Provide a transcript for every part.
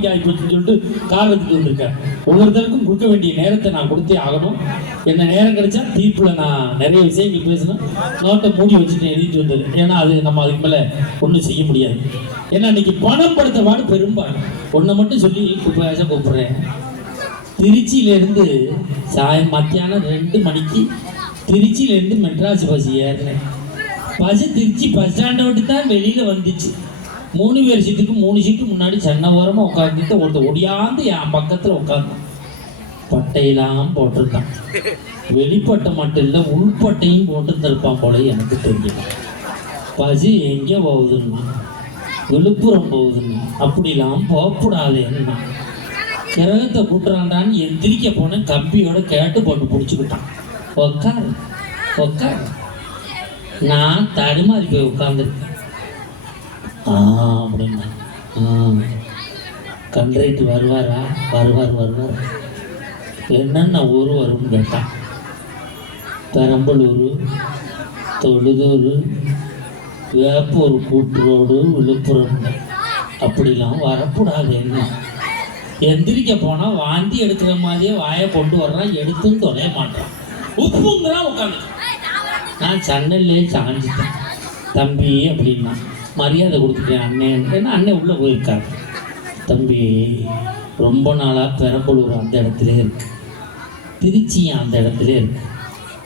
சொல்லிட்டு ஒவ்வொருத்தருக்கும் கொடுக்க வேண்டிய நேரத்தை நான் கொடுத்தே ஆகணும். என்ன நேரம் கிடைச்சா தீர்ப்புல நான் நிறைய விஷயங்கள் பேசணும். நோட்டை மூடி வச்சுட்டு எழுதிட்டு வந்தது. ஏன்னா அது நம்ம அதுக்கு மேல ஒன்றும் செய்ய முடியாது. ஏன்னா இன்னைக்கு பணம் படுத்த பாடு பெரும்பாடு ஒன்றை மட்டும் சொல்லி பேச கூப்பிடுறேன். திருச்சியில இருந்து சாயம் மத்தியானம் ரெண்டு மணிக்கு திருச்சியில இருந்து மெட்ராஸ் பஸ் ஏறினேன். பஸ் திருச்சி பஸ் ஸ்டாண்டை விட்டு தான் வெளியில வந்துச்சு. மூணு பேர் சீட்டுக்கு மூணு சீட்டு முன்னாடி சென்ன ஓரமாக உட்காந்துட்டு ஒருத்தர் ஒடியாந்து என் பக்கத்தில் உட்காந்தான் பட்டையெல்லாம் போட்டிருக்கான். வெளிப்பட்டை மட்டும் இல்லை உள்பட்டையும் போட்டுருந்துருப்பான் போல எனக்கு தெரியல பசி எங்கே போகுதுன்னா விழுப்புரம் போகுதுன்னா அப்படிலாம் போகக்கூடாதுன்னா கிரகத்தை கூட்டுறான்டான்னு எந்திரிக்க போனேன் கம்பியோட கேட்டு போட்டு பிடிச்சிக்கிட்டான். உக்கார் உக்கார். நான் தடுமாறி போய் உட்காந்துருக்கேன் ஆ அப்படின்னா ஆ வருவாரா? வருவார் வருவார். என்னென்ன ஊர் வரும்னு கேட்டான் பெரம்பலூர் தொழுதூர் வேப்பூர் கூட்டுரோடு விழுப்புரம் அப்படிலாம் வரக்கூடாது என்ன? எந்திரிக்க போனால் வாந்தி எடுக்கிற மாதிரியே வாயை கொண்டு வர்றான் எடுத்துன்னு தொலைய மாட்டான். உப்புங்கிறான் உட்காந்து. நான் சன்னல்லே சாஞ்சிட்டேன். தம்பி அப்படின்னா. மரியாதை கொடுத்துட்டேன் அண்ணன் ஏன்னா அண்ணன் உள்ளே போயிருக்காரு. தம்பி ரொம்ப நாளாக பெரம்பலூர் அந்த இடத்துல இருக்கு. திருச்சியும் அந்த இடத்துல இருக்கு.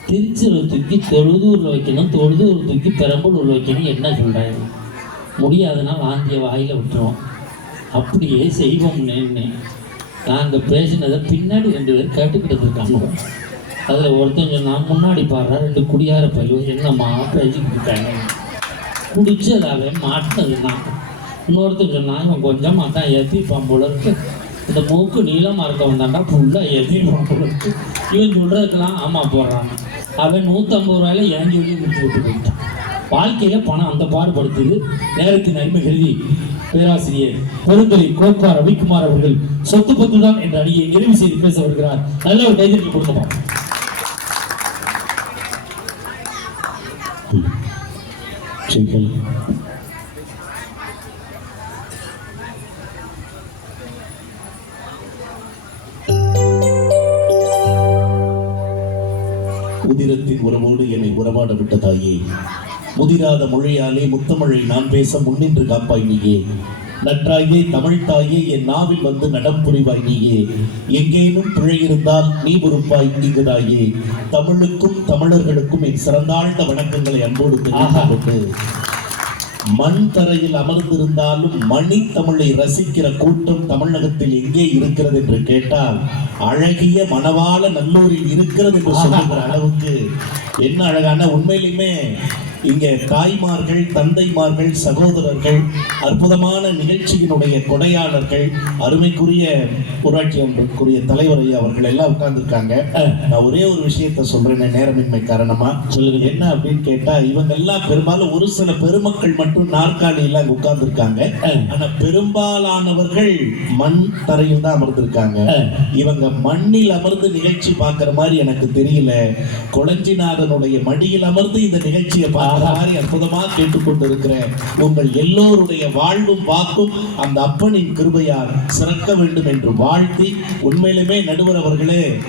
திருச்சியில் தூக்கி தொழுதூரில் வைக்கணும் தொழுதூர் தூக்கி பெரம்பலூரில் வைக்கணும் என்ன சொல்கிறாங்க முடியாதுன்னா வாந்திய வாயில் விட்டுருவோம் அப்படியே செய்வோம்னு நாங்கள் பேசினதை பின்னாடி ரெண்டு பேர் கேட்டுக்கிட்டு இருக்காங்க. அதில் ஒருத்தன் சொன்னால் முன்னாடி பாடுறா ரெண்டு குடியார பயிலும் என்னம்மா? பேசிக்கிட்டு இருக்காங்க. குடிச்சதாவே மாட்டினது தான். இன்னொருத்தன் சொன்னான் இவன் கொஞ்சமாக தான் ஏற்றிப்பான் போல இருக்கு. இந்த மூக்கு நீளமாக இருக்கவன் தாண்டா ஃபுல்லாக ஏற்றிப்பான் போல இருக்கு. இவன் சொல்கிறதுக்கெல்லாம் ஆமாம் போடுறான். அவன் நூற்றம்பது ரூபாயில இறங்கி வெளியே விட்டு விட்டு போயிட்டான் வாழ்க்கையில் பணம் அந்த பாடுபடுத்துது. நேரத்தின் அருமை கருதி பேராசிரியர் பெருந்தலை கோப்பா ரவிக்குமார் அவர்கள் சொத்து பத்து தான் என்ற அணியை நிறைவு செய்து பேச வருகிறார். நல்ல ஒரு கைதிற்கு கொடுக்கணும் செங்கல் உதிரத்தின் உறவோடு என்னை உறவாட விட்ட தாயே. முதிராத மொழியாலே முத்தமிழை நான் பேச முன்னின்று காப்பாய் நீயே. நன்றாயே தமிழ் தாயே என் நாவில் வந்து நடம் புரிவாய் நீயே. எங்கேனும் பிழை இருந்தால் நீ பொறுப்பாய் இங்குதாயே தமிழுக்கும் தமிழர்களுக்கும் என் சிறந்தாழ்ந்த வணக்கங்களை அன்போடு மண் தரையில் அமர்ந்திருந்தாலும் மணி தமிழை ரசிக்கிற கூட்டம் தமிழகத்தில் எங்கே இருக்கிறது என்று கேட்டால் அழகிய மணவாள நல்லூரில் இருக்கிறது என்று சொல்லுகிற அளவுக்கு என்ன அழகான உண்மையிலுமே இங்கே தாய்மார்கள் தந்தைமார்கள் சகோதரர்கள் அற்புதமான நிகழ்ச்சியினுடைய கொடையாளர்கள் அருமைக்குரிய ஊராட்சி ஒன்றுக்குரிய தலைவர் ஐயா அவர்கள் எல்லாம் உட்கார்ந்துருக்காங்க. நான் ஒரே ஒரு விஷயத்த சொல்றேன் நேரமின்மை காரணமா? சொல்லுங்க. என்ன அப்படின்னு கேட்டா இவங்க எல்லாம் பெரும்பாலும் ஒரு சில பெருமக்கள் மட்டும் நாற்காலியில அங்க உட்கார்ந்துருக்காங்க. ஆனா பெரும்பாலானவர்கள் மண் தரையில் தான் அமர்ந்திருக்காங்க. இவங்க மண்ணில் அமர்ந்து நிகழ்ச்சி பார்க்கிற மாதிரி எனக்கு தெரியல. கொளஞ்சிநாதனுடைய மடியில் அமர்ந்து இந்த நிகழ்ச்சியை பார்க்கிற மாதிரி அற்புதமா கேட்டுக்கொண்டிருக்கிற உங்கள் எல்லோருடைய வாழ்வும் வாக்கும் அந்த அப்பனின் கிருபையால் சிறக்க வேண்டும் என்று வாழ்த்தி உண்மையிலுமே நடுவர் அவர்களே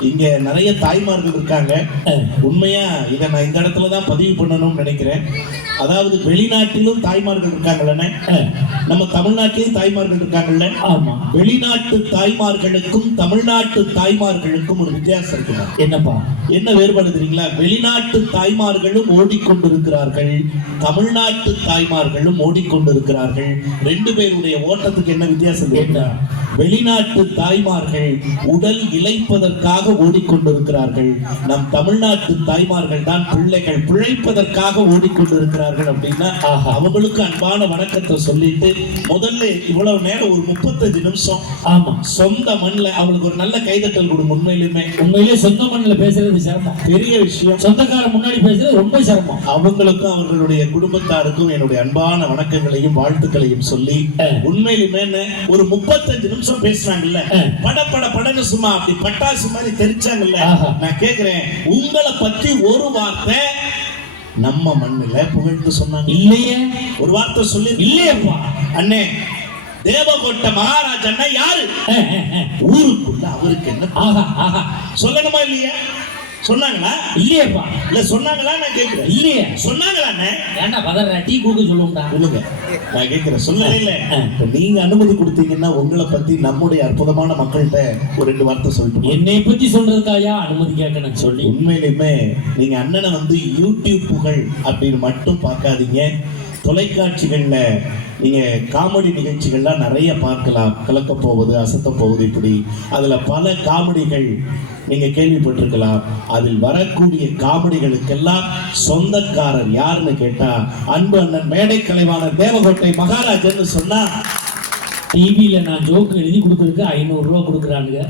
இங்க நிறைய தாய்மார்கள் இருக்காங்க. உண்மையா இதை நான் இந்த இடத்துல தான் பதிவு பண்ணணும்னு நினைக்கிறேன். அதாவது வெளிநாட்டிலும் தாய்மார்கள் இருக்காங்கல்லண்ணே. நம்ம தமிழ்நாட்டிலும் தாய்மார்கள் இருக்காங்கல்ல. ஆமா. வெளிநாட்டு தாய்மார்களுக்கும் தமிழ்நாட்டு தாய்மார்களுக்கும் ஒரு வித்தியாசம் இருக்குமா? என்னப்பா? என்ன வேறுபாடு தெரியுங்களா? வெளிநாட்டு தாய்மார்களும் ஓடிக்கொண்டிருக்கிறார்கள் தமிழ்நாட்டு தாய்மார்களும் ஓடிக்கொண்டிருக்கிறார்கள். ரெண்டு பேருடைய ஓட்டத்துக்கு என்ன வித்தியாசம் தெரியுங்களா வெளிநாட்டு தாய்மார்கள் உடல் இழைப்பதற்காக ஓடிக்கொண்டிருக்கிறார்கள். நம் தமிழ்நாட்டு தாய்மார்கள் தான் பிள்ளைகள் பிழைப்பதற்காக ஓடிக்கொண்டிருக்கிறார்கள் அப்படின்னா அவங்களுக்கு அன்பான வணக்கத்தை சொல்லிட்டு முதல்ல இவ்வளவு நேரம் ஒரு முப்பத்தஞ்சு நிமிஷம் ஆமா. சொந்த மண்ணில் அவங்களுக்கு ஒரு நல்ல கைதட்டல் கொடுங்க உண்மையிலுமே. உண்மையிலே சொந்த மண்ணில் பேசுறது சிரமம். பெரிய விஷயம். சொந்தக்காரன் முன்னாடி பேசுறது ரொம்ப சிரமம். அவங்களுக்கும் அவர்களுடைய குடும்பத்தாருக்கும் என்னுடைய அன்பான வணக்கங்களையும் வாழ்த்துக்களையும் சொல்லி உண்மையிலுமே ஒரு முப்பத்தஞ்சு நிமிஷம் பேசுறாங்கல்ல. பட பட படன்னு சும்மா அப்படி பட்டாசு மாதிரி தெரிச்சாங்கல்ல. நான் கேக்குறேன் உங்களை பத்தி ஒரு வார்த்தை நம்ம மண்ணுல புகழ்ந்து சொன்னாங்க. இல்லையே. ஒரு வார்த்தை சொல்லி. இல்லையேப்பா. அண்ணே தேவகோட்டை மகாராஜன்னா யாரு. ஊருக்குள்ள அவருக்கு என்ன சொல்லணுமா இல்லையா? சொன்னாங்களா? இல்லையேப்பா. இல்ல சொன்னாங்களா நான் கேக்குறேன் இல்லையே. சொன்னாங்களாண்ணே? ஏன்டா பதறா டீ கொடுக்க சொல்லுவோம்டா சொல்லுங்க. நான் கேட்கிறேன் சொல்லவே இல்ல நீங்க அனுமதி கொடுத்தீங்கன்னா உங்களை பத்தி நம்முடைய அற்புதமான மக்கள்கிட்ட ஒரு ரெண்டு வார்த்தை சொல்லிட்டு என்னை பத்தி சொல்றதுக்காயா? அனுமதி கேட்கணும் சொல்லி. உண்மையிலுமே நீங்க அண்ணனை வந்து யூடியூப் புகழ் அப்படின்னு மட்டும் பார்க்காதீங்க. தொலைக்காட்சிகள்ல நீங்க காமெடி நிகழ்ச்சிகள்லாம் நிறைய பார்க்கலாம். கலக்க போவது அசத்த போவது இப்படி. அதுல பல காமெடிகள் நீங்க கேள்விப்பட்டிருக்கலாம் அதில் வரக்கூடிய காமெடிகளுக்கெல்லாம் சொந்தக்காரர் யாருன்னு கேட்டா அன்பு அண்ணன் மேடை கலைவாணர் தேவகோட்டை மகாராஜன்னு சொன்னா டிவியில நான் ஜோக்கு எழுதி கொடுக்கறதுக்கு ஐநூறு ரூபா கொடுக்குறானுங்க.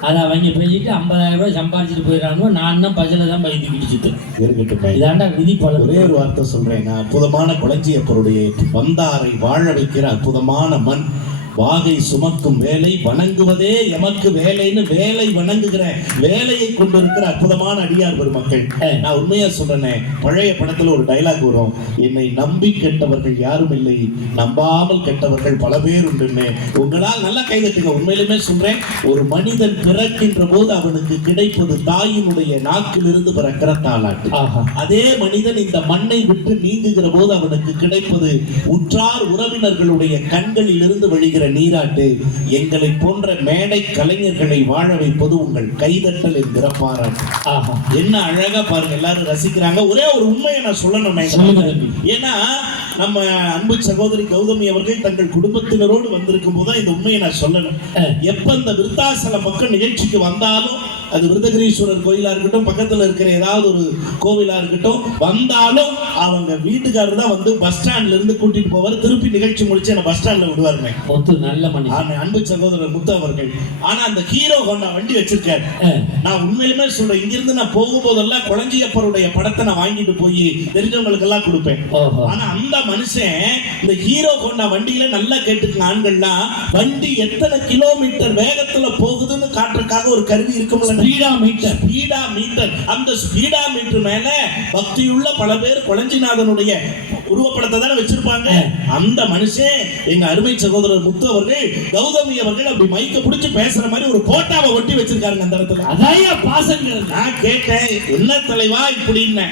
அதை அவங்க பேசிட்டு ஐம்பதாயிரம் ரூபாய் சம்பாதிச்சுட்டு போயிடறானுங்க நான் தான் பஜல தான் பைத்து கிடிச்சிட்டு இருக்கட்டும் இதாண்டா விதி பல. ஒரே ஒரு வார்த்தை சொல்றேன் நான். அற்புதமான குளஞ்சியப்பருடைய வந்தாரை வாழ வைக்கிற அற்புதமான மண். வாகை சுமக்கும் வேலை வணங்குவதே எமக்கு வேலைன்னு வேலை வணங்குகிற வேலையை கொண்டிருக்கிற அற்புதமான அடியார் பெருமக்கள். நான் உண்மையா சொல்றேனே பழைய படத்துல ஒரு டைலாக் வரும். என்னை நம்பி கெட்டவர்கள் யாரும் இல்லை நம்பாமல் கெட்டவர்கள் பல பேர் உண்டுன்னு. உங்களால் நல்லா கைதட்டுங்க உண்மையிலுமே சொல்றேன். ஒரு மனிதன் பிறக்கின்ற போது அவனுக்கு கிடைப்பது தாயினுடைய நாக்கிலிருந்து பிறக்கிற தாலாட்டு. ஆஹா. அதே மனிதன் இந்த மண்ணை விட்டு நீங்குகிற போது அவனுக்கு கிடைப்பது உற்றார் உறவினர்களுடைய கண்களில் இருந்து வழிகிற நீராட்டு எங்களை போன்ற மேடை கலைஞர்களை வாழ வைப்பது உங்கள் கைதட்டல் என்கிற பாராட்டு ஆஹா என்ன அழகா பாருங்க எல்லாரும் ரசிக்கிறாங்க ஒரே ஒரு உண்மையை நான் சொல்லணும். ஏன்னா நம்ம அன்பு சகோதரி கௌதமி அவர்கள் தங்கள் குடும்பத்தினரோடு வந்திருக்கும் போது இந்த உண்மையை நான் சொல்லணும். எப்ப இந்த விருத்தாசல மக்கள் நிகழ்ச்சிக்கு வந்தாலும் அது விருதகிரீஸ்வரர் கோயிலா இருக்கட்டும் பக்கத்துல இருக்கிற ஏதாவது ஒரு கோவிலா இருக்கட்டும் வந்தாலும் அவங்க வீட்டுக்காரர் தான் வந்து பஸ் ஸ்டாண்ட்ல இருந்து கூட்டிட்டு போவார். திருப்பி நிகழ்ச்சி முடிச்சு என்ன பஸ் ஸ்டாண்ட்ல விடுவாருங்க. முத்து நல்ல ஆனா, அன்பு சகோதரர் முத்து அவர்கள். ஆனா அந்த ஹீரோ ஹோண்டா வண்டி வச்சிருக்காரு. நான் உண்மையிலுமே சொல்றேன் இங்கிருந்து நான் போகும்போதெல்லாம் குழஞ்சியப்பருடைய படத்தை நான் வாங்கிட்டு போய் தெரிஞ்சவங்களுக்கு எல்லாம் கொடுப்பேன் ஆனா அந்த மனுஷன் இந்த ஹீரோ கொண்ட வண்டியில நல்லா கேட்டுக்குங்க ஆண்கள்லாம் வண்டி எத்தனை கிலோமீட்டர் வேகத்துல போகுதுன்னு காட்டுறதுக்காக ஒரு கருவி இருக்கும்ல ஸ்பீடா மீட்டர் ஸ்பீடா மீட்டர் அந்த ஸ்பீடா மீட்டர் மேல பக்தியுள்ள பல பேர் குழஞ்சிநாதனுடைய உருவப்படத்தை தானே வச்சிருப்பாங்க. அந்த மனுஷன் எங்க அருமை சகோதரர் முத்து அவர்கள் கௌதமி அவர்கள் அப்படி மைக்க பிடிச்சு பேசுற மாதிரி ஒரு போட்டாவை ஒட்டி வச்சிருக்காருங்க அந்த இடத்துல. அதாயா பாசங்கிறது நான் கேட்டேன் என்ன தலைவா இப்படின்னு?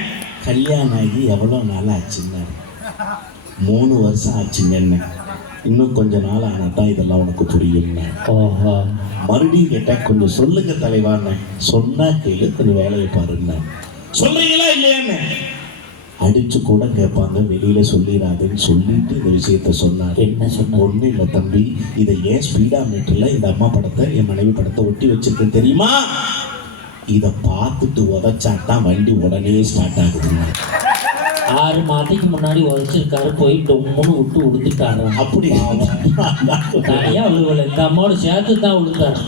கல்யாணம் ஆகி எவ்வளோ நாள் ஆச்சுங்க? மூணு வருஷம் ஆச்சுங்க என்ன? இன்னும் கொஞ்ச நாள் ஆனா தான் இதெல்லாம் உனக்கு புரியுங்க ஓஹோ மறுபடியும் கேட்டேன் கொஞ்சம் சொல்லுங்க தலைவான்னு சொன்னா கேளு கொஞ்சம் வேலையை பாருங்க சொல்றீங்களா இல்லையான்னு? அடிச்சு கூட கேட்பாங்க வெளியில சொல்லிடாதுன்னு சொல்லிட்டு இந்த விஷயத்த சொன்னாரு. என்ன சொன்ன ஒண்ணு இல்ல தம்பி இதை ஏன் ஸ்பீடா மீட்டர்ல இந்த அம்மா படத்தை என் மனைவி படத்தை ஒட்டி வச்சிருக்கேன் தெரியுமா? இத பார்த்துட்டு உதச்சாதான் வண்டி உடனே ஸ்டார்ட் ஆகுதுங்க. ஆறு மாதத்துக்கு முன்னாடி உதச்சிருக்காரு போய் டொம்முன்னு விட்டு உடுத்துட்டாரு. அப்படி. தனியா விழுவல. இந்த அம்மாவோட சேர்த்து தான் விழுந்தாரு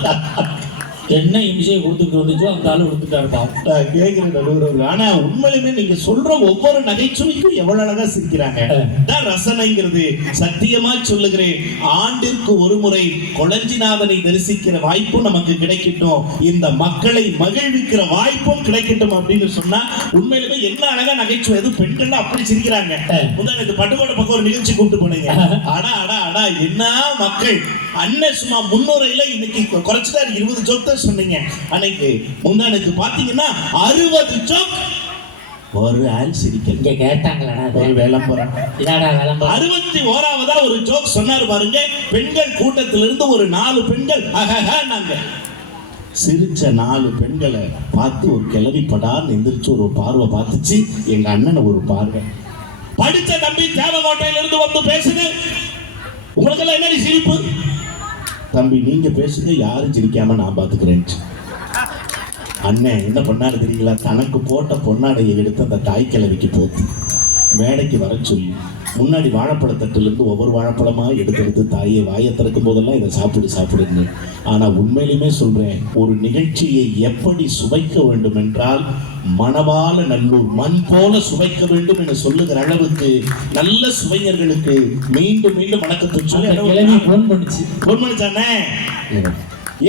என்ன இம்சையை கொடுத்துட்டு வந்துச்சோ அந்த ஆளு விழுந்துட்டாரு பாவம் நான் கேட்கிறேன் நடுவர் ஆனா உண்மையிலுமே நீங்க சொல்ற ஒவ்வொரு நகைச்சுவைக்கும் எவ்வளவு அழகா சிரிக்கிறாங்க. தான் ரசனைங்கிறது. சத்தியமா சொல்லுகிறேன். ஆண்டிற்கு ஒரு முறை கொளஞ்சிநாதனை தரிசிக்கிற வாய்ப்பும் நமக்கு கிடைக்கட்டும். இந்த மக்களை மகிழ்விக்கிற வாய்ப்பும் கிடைக்கட்டும் அப்படின்னு சொன்னா உண்மையிலுமே என்ன அழகா நகைச்சுவை. எதுவும் பெண்கள் அப்படி சிரிக்கிறாங்க. முதல்ல இந்த பட்டுக்கோட்டை பக்கம் ஒரு நிகழ்ச்சி கூப்பிட்டு போனீங்க. அடா அடா அடா என்ன மக்கள்? அண்ணன் சும்மா முன்னுரையில இன்னைக்கு குறைச்சுதான் இருபது ஜோக் தான் சொன்னீங்க. அன்னைக்கு முந்தானத்து பாத்தீங்கன்னா அறுபது ஜோக் ஒரு ஆள் சிரிக்கல. இங்க கேட்டாங்களா ஒரு விளம்பரம் இதாடா விளம்பரம் அறுபத்தி ஓராவதா ஒரு ஜோக் சொன்னார் பாருங்க. பெண்கள் கூட்டத்திலிருந்து ஒரு நாலு பெண்கள் நாங்க சிரிச்ச நாலு பெண்களை பார்த்து ஒரு கிளவி படான்னு எந்திரிச்சு ஒரு பார்வை பார்த்துச்சு. எங்க அண்ணனை ஒரு பார்வை. படிச்ச தம்பி தேவகோட்டையில இருந்து வந்து பேசுது. உங்களுக்கெல்லாம் என்னடி சிரிப்பு? தம்பி நீங்க பேசுங்க யாரும் சிரிக்காம நான் பாத்துக்கிறேன். அண்ணன் என்ன பண்ணாரு தெரியுங்களா? தனக்கு போட்ட பொன்னாடையை எடுத்து அந்த தாய் கிழவிக்கு போத்து மேடைக்கு வர சொல்லி முன்னாடி வாழைப்பழத்தட்டுலேருந்து ஒவ்வொரு வாழைப்பழமா எடுத்து எடுத்து தாயை வாயை திறக்கும் போதெல்லாம் இதை சாப்பிடு சாப்பிடுன்னு. ஆனா உண்மையிலுமே சொல்றேன் ஒரு நிகழ்ச்சியை எப்படி சுவைக்க வேண்டும் என்றால் மணவாள நல்லூர் மண் போல சுவைக்க வேண்டும் என சொல்லுகிற அளவுக்கு நல்ல சுவைஞர்களுக்கு மீண்டும் மீண்டும் வணக்கத்தை சொல்லி போன் பண்ணுச்சு. ஃபோன் பண்ணிச்சானே?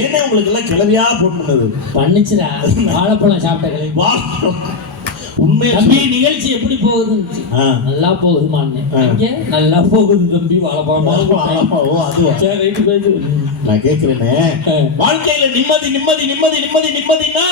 ஏன்னா உங்களுக்கு எல்லாம் கிளவியா ஃபோன் பண்ணது? பண்ணுச்சுடா. வாழைப்பழம் சாப்பிட்ட கிழவி. வா உண்மையா தம்பி நிகழ்ச்சி எப்படி போகுதுன்னு ஆ. நல்லா போகுதுமான்னு ஆ. இங்க நல்லா போகுது தம்பி நான் கேக்குறேனே ஆ. வாழ்க்கையில நிம்மதி நிம்மதி நிம்மதி நிம்மதி நிம்மதினா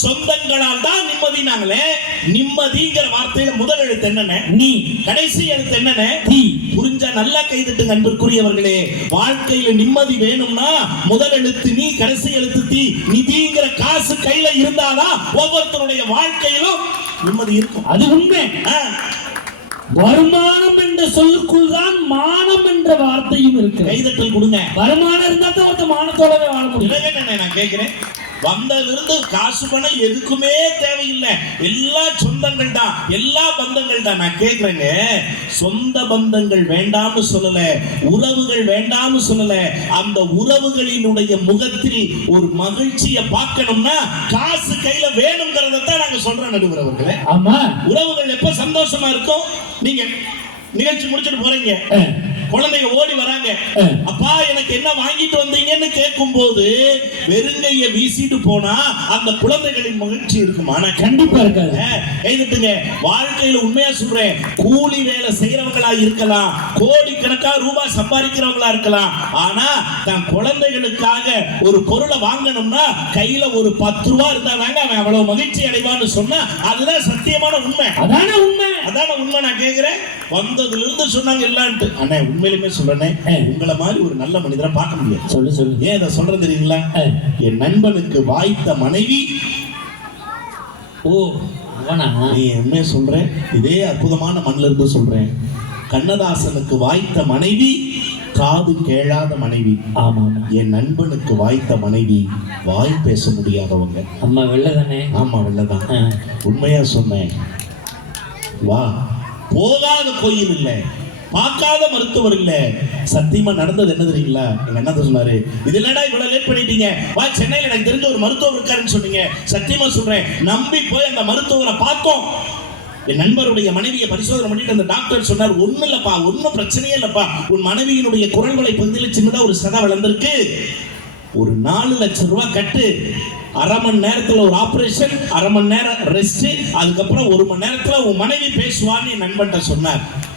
சொந்தங்களால் தான் நிம்மதினாங்களே நிம்மதிங்கிற வார்த்தையில முதல் எழுத்து என்னன்னு நீ. கடைசி எழுத்து என்னன்னு தீ புரிஞ்சா நல்லா கைதட்டுங்க அன்பிற்குரியவர்களே. வாழ்க்கையில நிம்மதி வேணும்னா முதல் எழுத்து நீ கடைசி எழுத்து தீ. நிதிங்கிற காசு கையில இருந்தாதான் ஒவ்வொருத்தருடைய வாழ்க்கையிலும் நிம்மதி இருக்கும். அது உண்மை. வருமானம் என்ற சொல்லுக்குள் தான் மானம் என்ற வார்த்தையும் இருக்கு. கைதட்டல் கொடுங்க. வருமானம் இருந்தா தான் ஒருத்த மானத்தோடவே வாழ முடியும். நான் கேட்கிறேன். வந்ததிலிருந்து காசு பணம் எதுக்குமே தேவையில்லை. எல்லா சொந்தங்கள் தான் எல்லா பந்தங்கள் தான். நான் கேட்கிறேங்க சொந்த பந்தங்கள் வேண்டாம்னு சொல்லல உறவுகள் வேண்டாம்னு சொல்லல அந்த உறவுகளினுடைய முகத்தில் ஒரு மகிழ்ச்சியை பார்க்கணும்னா காசு கையில வேணுங்கிறத தான் நாங்க சொல்றோம் நடுவர் அவர்களே. ஆமா. உறவுகள் எப்ப சந்தோஷமா இருக்கும்? நீங்க நிகழ்ச்சி முடிச்சுட்டு போறீங்க. குழந்தைங்க ஓடி வராங்க. அப்பா எனக்கு என்ன வாங்கிட்டு வந்தீங்கன்னு கேட்கும்போது வெறுங்கைய வீசிட்டு போனா அந்த குழந்தைகளின் மகிழ்ச்சி இருக்குமா? நான் கண்டிப்பா இருக்காது. வாழ்க்கையில உண்மையா சொல்றேன். கூலி வேலை செய்யறவங்களா இருக்கலாம். கோடிக்கணக்கா ரூபாய் சம்பாதிக்கிறவங்களா இருக்கலாம். ஆனா தன் குழந்தைகளுக்காக ஒரு பொருளை வாங்கணும்னா கையில ஒரு பத்து ரூபா இருந்தாதாங்க அவன் அவ்வளவு மகிழ்ச்சி அடைவான்னு சொன்னா அதுதான் சத்தியமான உண்மை. அதானே உண்மை. அதான உண்மை நான் கேக்குறேன். வந்ததுல இருந்து சொன்னாங்க இல்லான்ட்டு. அண்ணா உண்மையிலுமே சொல்றேனே. உங்களை மாதிரி ஒரு நல்ல மனிதரை பார்க்க முடியாது. சொல்லு சொல்லு. ஏன் இதை சொல்றது தெரியுங்களா. என் நண்பனுக்கு வாய்த்த மனைவி. ஓ நீ உண்மையை சொல்றேன் இதே அற்புதமான மண்ணில இருந்து சொல்றேன். கண்ணதாசனுக்கு வாய்த்த மனைவி காது கேளாத மனைவி. ஆமா என் நண்பனுக்கு வாய்த்த மனைவி வாய் பேச முடியாதவங்க. அம்மா வெளில தானே? ஆமா வெள்ளதான். உண்மையா சொன்னேன். வா போகாத கோயில் இல்ல. பார்க்காத மருத்துவர் இல்ல சத்தியமா நடந்தது என்ன தெரியுங்களா? எங்க அண்ணா சொன்னாரு இது இல்லடா இவ்வளவு லேட் பண்ணிட்டீங்க. வா சென்னையில எனக்கு தெரிஞ்ச ஒரு மருத்துவர் இருக்காருன்னு சொன்னீங்க. சத்தியமா சொல்றேன். நம்பி போய் அந்த மருத்துவரை பார்த்தோம். என் நண்பருடைய மனைவியை பரிசோதனை பண்ணிட்டு அந்த டாக்டர் சொன்னார் ஒண்ணு இல்லப்பா ஒன்றும் பிரச்சனையே இல்லப்பா. உன் மனைவியினுடைய குரல்களை பகுதியில் ஒரு சதை வளர்ந்துருக்கு. ஒரு நாலு லட்சம் ரூபாய் கட்டு. அரை மணி நேரத்துல ஒரு ஆபரேஷன் அரை மணி நேரம் ரெஸ்ட் அதுக்கப்புறம் ஒரு மணி நேரத்துல உன் மனைவி பேசுவான்னு என் நண்பன்ட்ட சொன்னார்.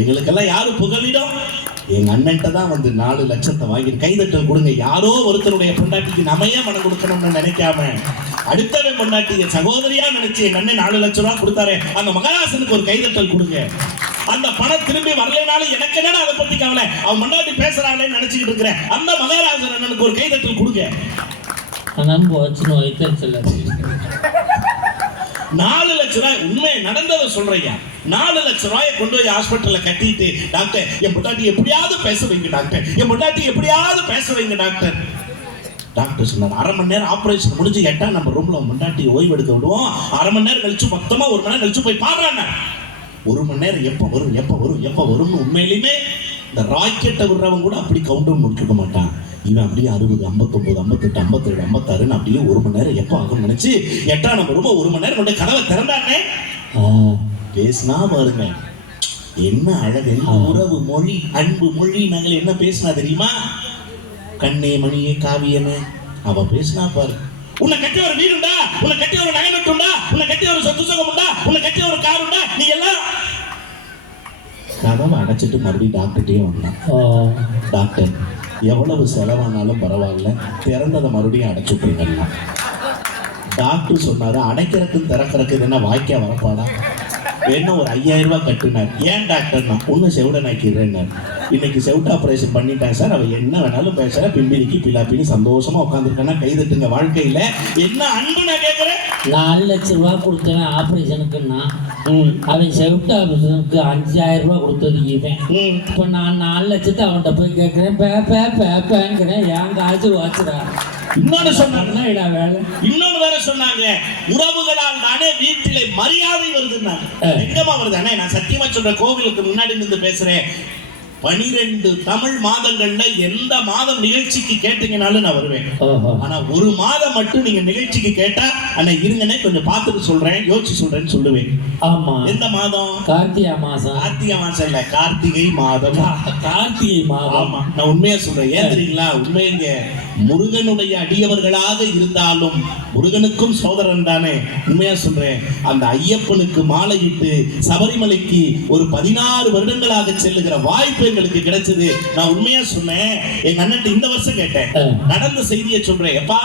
எங்களுக்கெல்லாம் யாரு புகலிடம்? எங்க அண்ணன்ட்ட தான் வந்து நாலு லட்சத்தை வாங்கி கைதட்டல் கொடுங்க. யாரோ ஒருத்தருடைய பொண்டாட்டிக்கு நம்ம ஏன் மனம் கொடுக்கணும்னு நினைக்காம அடுத்தவன் பொண்டாட்டிய சகோதரியா நினைச்சு எங்க அண்ணன் நாலு லட்சம் ரூபா கொடுத்தாரு அந்த மகராசனுக்கு ஒரு கைதட்டல் கொடுங்க. அந்த பணம் திரும்பி வரலைனாலும் எனக்கு என்னடா அதை பத்தி கவலை? அவன் பொண்டாட்டி பேசுறாளேன்னு நினைச்சுக்கிட்டு இருக்கிறேன். அந்த மகாராஜன் அண்ணனுக்கு ஒரு கைதட்டல் கொடுங்க. அதான் வைத்தல் வைத்தறிச்சல் நாலு லட்ச ரூபாய் உண்மை நடந்ததை சொல்றீங்க. நாலு லட்ச ரூபாயை கொண்டு போய் ஹாஸ்பிட்டல்ல கட்டிட்டு டாக்டர் என் பொட்டாட்டி எப்படியாவது பேச வைங்க டாக்டர் என் பொட்டாட்டி எப்படியாவது பேச வைங்க டாக்டர் டாக்டர் சொன்னார் அரை மணி நேரம் ஆப்ரேஷன் முடிஞ்சு கேட்டால் நம்ம ரூம்ல முன்னாடி ஓய்வு எடுக்க விடுவோம். அரை மணி நேரம் கழிச்சு மொத்தமா ஒரு மணி நேரம் கழிச்சு போய் பாடுறாங்க. ஒரு மணி நேரம் எப்போ வரும் எப்போ வரும் எப்போ வரும்னு உண்மையிலுமே இந்த ராக்கெட்டை விடுறவங்க கூட அப்படி கவுண்டர் முடிக்க மாட்டான் இவன் அப்படியே அறுபது ஐம்பத்தொம்பது ஐம்பத்தெட்டு ஐம்பத்தேழு ஐம்பத்தாறுன்னு அப்படியே ஒரு மணி நேரம் எப்போ ஆகும்னு நினைச்சு எட்டா நம்ம ரொம்ப ஒரு மணி நேரம் கொண்டு கதவை திறந்தானே பேசினா பாருங்க என்ன அழகு உறவு மொழி அன்பு மொழி நாங்கள் என்ன பேசினா தெரியுமா? கண்ணே மணியே காவியமே அவ பேசினா பாரு. உன்னை கட்டி ஒரு வீடுண்டா உன்னை கட்டி ஒரு நகை நட்டுண்டா உன்னை கட்டி ஒரு சொத்து சுகம் உண்டா? உன்னை கட்டி ஒரு கார் உண்டா? நீ எல்லாம் கதவை அடைச்சிட்டு மறுபடியும் டாக்டர்கிட்டயே வந்தான். டாக்டர் எவ்வளவு செலவானாலும் பரவாயில்ல. திறந்ததை மறுபடியும் அடைச்சு விட்டுருங்கண்ணா டாக்டர் சொன்னாரு அடைக்கிறதுக்கு திறக்கிறதுக்கு என்ன வாய்க்கா வரப்பாடா? வேணும் ஒரு ஐயாயிரம் ரூபாய் கட்டினார். ஏன் டாக்டர் நான் ஒன்றும் செவிடனாக்கிறேன்னார் இன்னைக்கு செவிட்டு ஆப்ரேஷன் பண்ணிட்டேன் சார். அவ என்ன வேணாலும் பேசுற. பிம்பிடிக்கு பிலாப்பின்னு சந்தோஷமா உட்காந்துருக்கேன்னா கைதட்டுங்க வாழ்க்கையில. என்ன அன்பு நான் கேட்கிறேன் நாலு லட்ச ரூபா கொடுத்தவன் ஆப்ரேஷனுக்குன்னா. அவன் செவிட்டு ஆப்ரேஷனுக்கு அஞ்சாயிரம் ரூபா கொடுத்தது இவன். இப்போ நான் நாலு லட்சத்தை அவன்கிட்ட போய் கேட்குறேன் பே பே பே பேங்கிறேன் என் காசு வாச்சுடா. இன்னொன்னு சொன்னாங்க. வேலை? இன்னொன்னு வேற சொன்னாங்க. உறவுகளால் தானே வீட்டிலே மரியாதை வருதுன்னாங்க. எங்கம்மா வருது. அண்ணே நான் சத்தியமா சொல்றேன் கோவிலுக்கு முன்னாடி நின்று பேசுறேன். பனிரெண்டு தமிழ் மாதங்கள்ல எந்த மாதம் நிகழ்ச்சிக்கு கேட்டீங்கனாலும் நான் வருவேன். ஆனா ஒரு மாதம் மட்டும் நீங்க நிகழ்ச்சிக்கு கேட்டா அண்ணா இருங்கண்ணே கொஞ்சம் பார்த்துட்டு சொல்றேன் யோசிச்சு சொல்றேன்னு சொல்லுவேன். ஆமா. எந்த மாதம்? கார்த்திகை மாசம் கார்த்திகை மாசம் இல்ல கார்த்திகை மாதம். கார்த்திகை மாதம். ஆமா நான் உண்மையா சொல்றேன் ஏன் தெரியுங்களா? உண்மைங்க முருகனுடைய அடியவர்களாக இருந்தாலும் முருகனுக்கும் சோதரன் தானே. உண்மையா சொல்றேன் அந்த ஐயப்பனுக்கு மாலையிட்டு சபரிமலைக்கு ஒரு பதினாறு வருடங்களாக செல்லுகிற வாய்ப்பு எங்களுக்கு கிடைச்சது. நான் உண்மையா சொன்னேன். எங்க அண்ணன் இந்த வருஷம் கேட்டேன். நடந்த செய்தியை சொல்றேன். எப்பா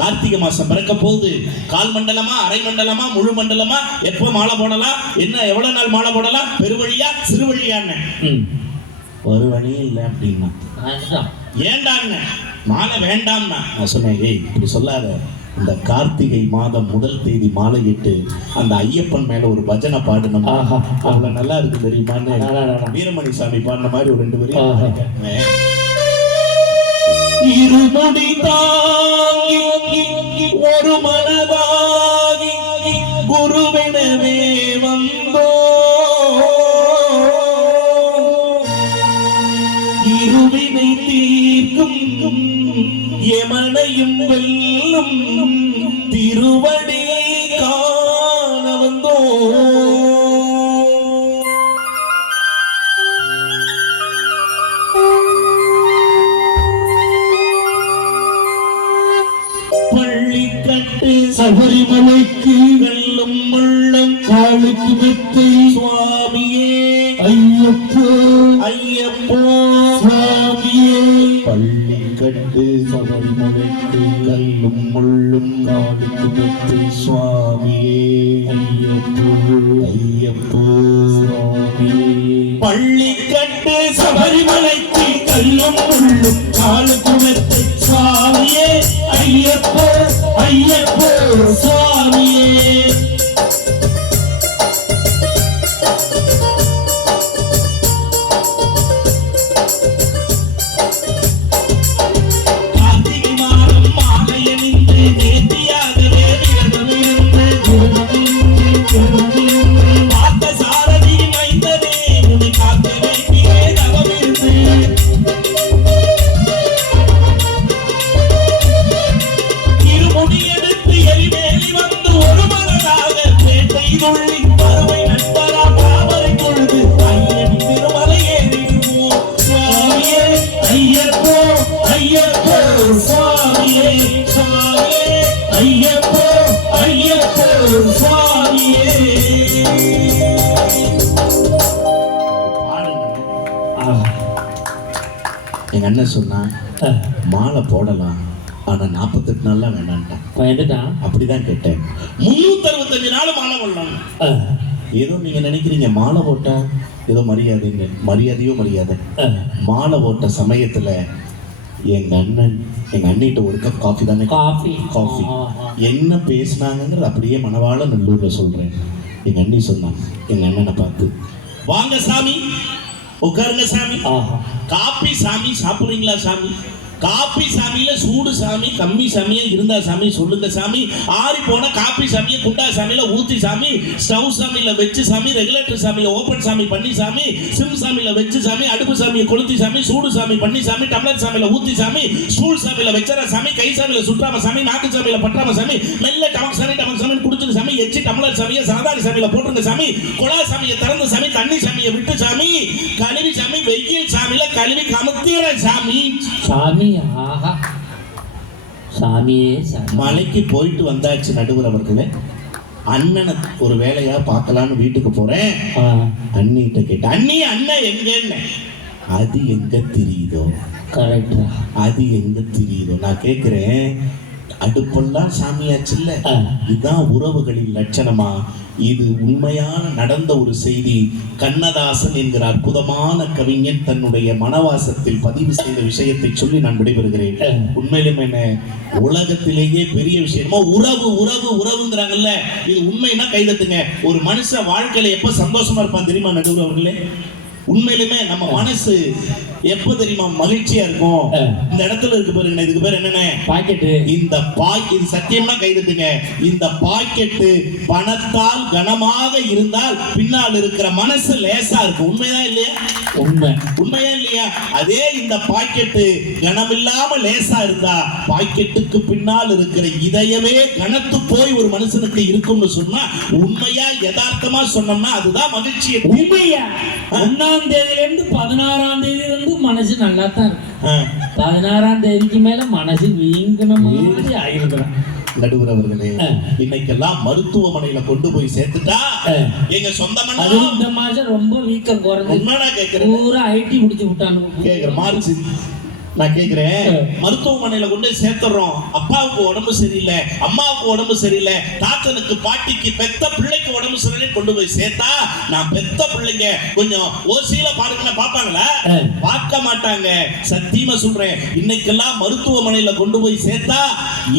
கார்த்திகை மாசம் பிறக்க போகுது. கால் மண்டலமா அரை மண்டலமா முழு மண்டலமா? எப்போ மாலை போடலாம்? என்ன எவ்வளவு நாள் மாலை போடலாம்? பெருவழியா சிறுவழியான்னு ஒரு வழி இல்லை அப்படின்னா. ஏண்டாங்க மாலை வேண்டாம்னா. நான் சொன்னேன் ஏய் இப்படி சொல்லாத. இந்த கார்த்திகை மாதம் முதல் தேதி மாலையிட்டு அந்த ஐயப்பன் மேல ஒரு பஜனை பாடணும். அவ்வளவு நல்லா இருக்கு தெரியுமான்னு. வீரமணி சாமி பாடின மாதிரி ஒரு ரெண்டு. பாடிட்டேன். இருமுடி தாங்கி ஒரு மனதாகி குருவெனவே வந்தோ எமனையும் வெல்லும் திருவடி காண வந்தோ. பள்ளிக்கட்டு சபரிமலைக்கு வெல்லும் உள்ளம் காலுக்கு மெத்தை பள்ளிக்கட்டு சபரிமலைக்கு எங்க அண்ணன் சொன்னான் மாலை போடலாம் ஆனா நாற்பத்தெட்டு நாள்லாம் வேணான்ட்டான் பயந்துட்டான் அப்படிதான் கேட்டேன். முன்னூத்தி அறுபத்தஞ்சு நாள் மாலை போடலாம். ஏதோ நீங்க நினைக்கிறீங்க மாலை போட்டா ஏதோ மரியாதைங்க மரியாதையோ மரியாதை. மாலை போட்ட சமயத்துல எங்க அண்ணன் எங்க அண்ணிட்ட ஒரு கப் காஃபி தானே? Coffee coffee. என்ன பேசுனாங்கங்கிறது அப்படியே மனவாள நல்லூர்ல சொல்றேன். எங்க அண்ணி சொன்னாங்க எங்க அண்ணனை பார்த்து வாங்க சாமி உட்காருங்க சாமி. காப்பி சாமி சாப்பிடுறீங்களா சாமி? காப்பி சாமியில சூடு சாமி கம்மி சாமியா இருந்தா சாமி சொல்லுங்க சாமி. ஆறி போன காப்பி சாமியை குண்டா சாமியில ஊத்தி சாமி. ஸ்டவ் சாமியில வச்சு சாமி ரெகுலேட்டர் சாமியை ஓப்பன் சாமி பண்ணி சாமி. சிம் சாமியில வச்சு சாமி அடுப்பு சாமியை கொளுத்தி சாமி சூடு சாமி பண்ணி சாமி டம்ளர் சாமியில ஊத்தி சாமி ஸ்டூல் சாமியில வச்சற சாமி கை சாமியில சுற்றாம சாமி நாக்கு சாமியில பற்றாம சாமி மெல்ல டமக் சாமி டமக் சாமி குடிச்சிரு சாமி எச்சு டம்ளர் சாமியை சாதாரி சாமியில போட்டுருங்க சாமி குழா சாமியை திறந்த சாமி தண்ணி சாமியை விட்டு சாமி கழுவி சாமி வெயில் சாமியில கழுவி கமுத்திர சாமி. சாமி ஆஹா. சாமியே சாமி. மலைக்கு போயிட்டு வந்தாச்சு நடுவர் அவர்களே. அண்ணனை ஒரு வேலையா பார்க்கலான்னு வீட்டுக்கு போறேன். அண்ணிட்ட கேட்டேன். அண்ணி அண்ணன் எங்கன்னு அது எங்க தெரியுதோ? கரெக்டா அது எங்க தெரியுதோ? நான் கேட்கிறேன் அடுப்பெல்லாம் சாமியாச்சுல்ல ஆ. இதுதான் உறவுகளின் லட்சணமா? இது உண்மையான நடந்த ஒரு செய்தி. கண்ணதாசன் என்கிற அற்புதமான கவிஞன் தன்னுடைய மனவாசத்தில் பதிவு செய்த விஷயத்தை சொல்லி நான் விடைபெறுகிறேன். உண்மையிலும் என்ன? உலகத்திலேயே பெரிய விஷயமா. உறவு உறவு உறவுங்கிறாங்கல்ல. இது உண்மைன்னா கைதட்டுங்க. ஒரு மனுஷன் வாழ்க்கையில எப்ப சந்தோஷமா இருப்பான் தெரியுமா நடுவர் அவர்களே? உண்மையிலுமே நம்ம மனசு எப்ப தெரியுமா மகிழ்ச்சியா இருக்கும். இந்த இடத்துல இருக்கு பாருங்க இதுக்கு பேர் என்னென்ன? பாக்கெட்டு. இந்த பாய் இது சத்தியமா கைதட்டுங்க. இந்த பாக்கெட்டு பணத்தால் கனமாக இருந்தால் பின்னால் இருக்கிற மனசு லேசா இருக்கும். உண்மைதான் இல்லையா? உண்மை. உண்மையா இல்லையா? அதே இந்த பாக்கெட்டு கனமில்லாம லேசா இருந்தா பாக்கெட்டுக்கு பின்னால் இருக்கிற இதயமே கனத்து போய் ஒரு மனுஷனுக்கு இருக்கும்னு சொன்னா உண்மையா யதார்த்தமா சொன்னோம்னா அதுதான் மகிழ்ச்சி உண்மையா? ஒன்னாம் தேதியில இருந்து பதினாறாம் தேதி இருந்து மனசு நல்லா தான் இருக்கு பதினாறாம் தேதிக்கு மேல மனசு வீங்கின மாதிரி ஆயிருக்கிறான் நடுவர் அவர்களே. இன்னைக்கெல்லாம் மருத்துவமனையில கொண்டு போய் சேர்த்துட்டா. எங்க அது சொந்தமண்ணா இந்த மாசம் ரொம்ப வீக்கம் குறைஞ்சு பூரா ஐடி முடிச்சு விட்டானு கேக்குறேன் மார்க்ஸ் நான் கேக்குறேன். மருத்துவமனையில கொண்டு சேர்த்துறோம் அப்பாவுக்கு உடம்பு சரியில்லை அம்மாவுக்கு உடம்பு சரியில்லை தாத்தனுக்கு பாட்டிக்கு பெத்த பிள்ளைக்கு உடம்பு சரியில்லை கொண்டு போய் சேர்த்தா நான் பெத்த பிள்ளைங்க கொஞ்சம் ஓசியில பாருங்க பாப்பாங்களா. பார்க்க மாட்டாங்க சத்தியமா சொல்றேன் இன்னைக்கெல்லாம் மருத்துவமனையில கொண்டு போய் சேர்த்தா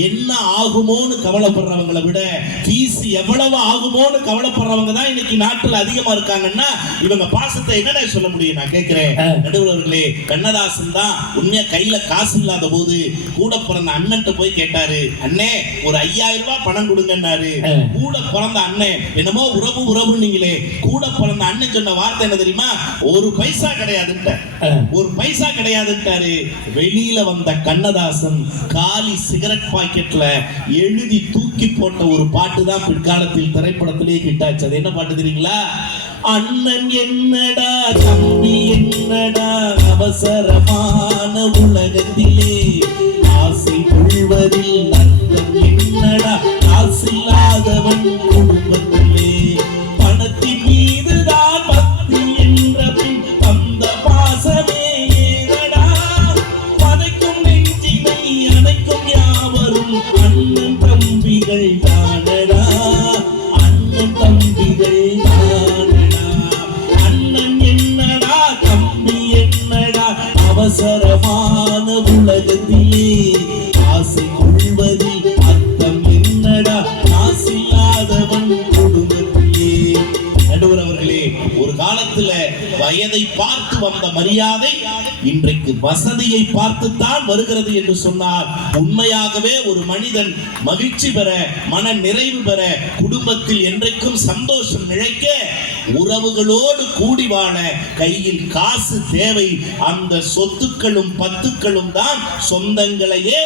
என்ன ஆகுமோன்னு கவலைப்படுறவங்களை விட ஃபீஸ் எவ்வளவு ஆகுமோன்னு கவலைப்படுறவங்க தான் இன்னைக்கு நாட்டுல அதிகமா இருக்காங்கன்னா இவங்க பாசத்தை என்னடா சொல்ல முடியும் நான் கேட்கிறேன். நடுவர்களே கண்ணதாசன் தான் உண்மையா கையில காசு இல்லாத போது கூட பிறந்த அண்ணன்ட்ட போய் கேட்டாரு அண்ணே ஒரு ஐயாயிரம் ரூபாய் பணம் கொடுங்கன்னாரு. கூட பிறந்த அண்ணன் என்னமோ உறவு உறவு நீங்களே. கூட பிறந்த அண்ணன் சொன்ன வார்த்தை என்ன தெரியுமா? ஒரு பைசா கிடையாதுன்ட்ட ஆ. ஒரு பைசா கிடையாதுன்ட்டாரு. வெளியில வந்த கண்ணதாசன் காலி சிகரெட் பாக்கெட்ல எழுதி தூக்கி போட்ட ஒரு பாட்டு தான் பிற்காலத்தில் திரைப்படத்திலே கிட்டாச்சு அது என்ன பாட்டு தெரியுங்களா? அண்ணன் என்னடா தம்பி என்னடா அவசரமான உலகத்திலே? ஆசை கொள்வதில் அர்த்தம் என்னடா? காசில்லாதவன் குடும்பத்தில் ஆசை கொள்வதில் அர்த்தம் என்னடா? காசில்லாதவன் குடும்பத்திலே. நடுவர் அவர்களே ஒரு காலத்துல வயதை பார்த்து வந்த மரியாதை இன்றைக்கு வசதியை பார்த்துத்தான் வருகிறது என்று சொன்னார் உண்மையாகவே ஒரு மனிதன் மகிழ்ச்சி பெற மன நிறைவு பெற குடும்பத்தில் என்றைக்கும் சந்தோஷம் நிலைக்க உறவுகளோடு கூடி வாழ கையில் காசு தேவை. அந்த சொத்துக்களும் பத்துக்களும் தான் சொந்தங்களையே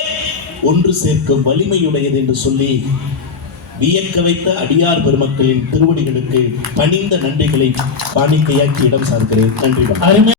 ஒன்று சேர்க்கும் வலிமையுடையது என்று சொல்லி வியக்க வைத்த அடியார் பெருமக்களின் திருவடிகளுக்கு பணிந்த நன்றிகளை காணிக்கையாக்கி இடம் சார்கிறேன். நன்றி. அருமை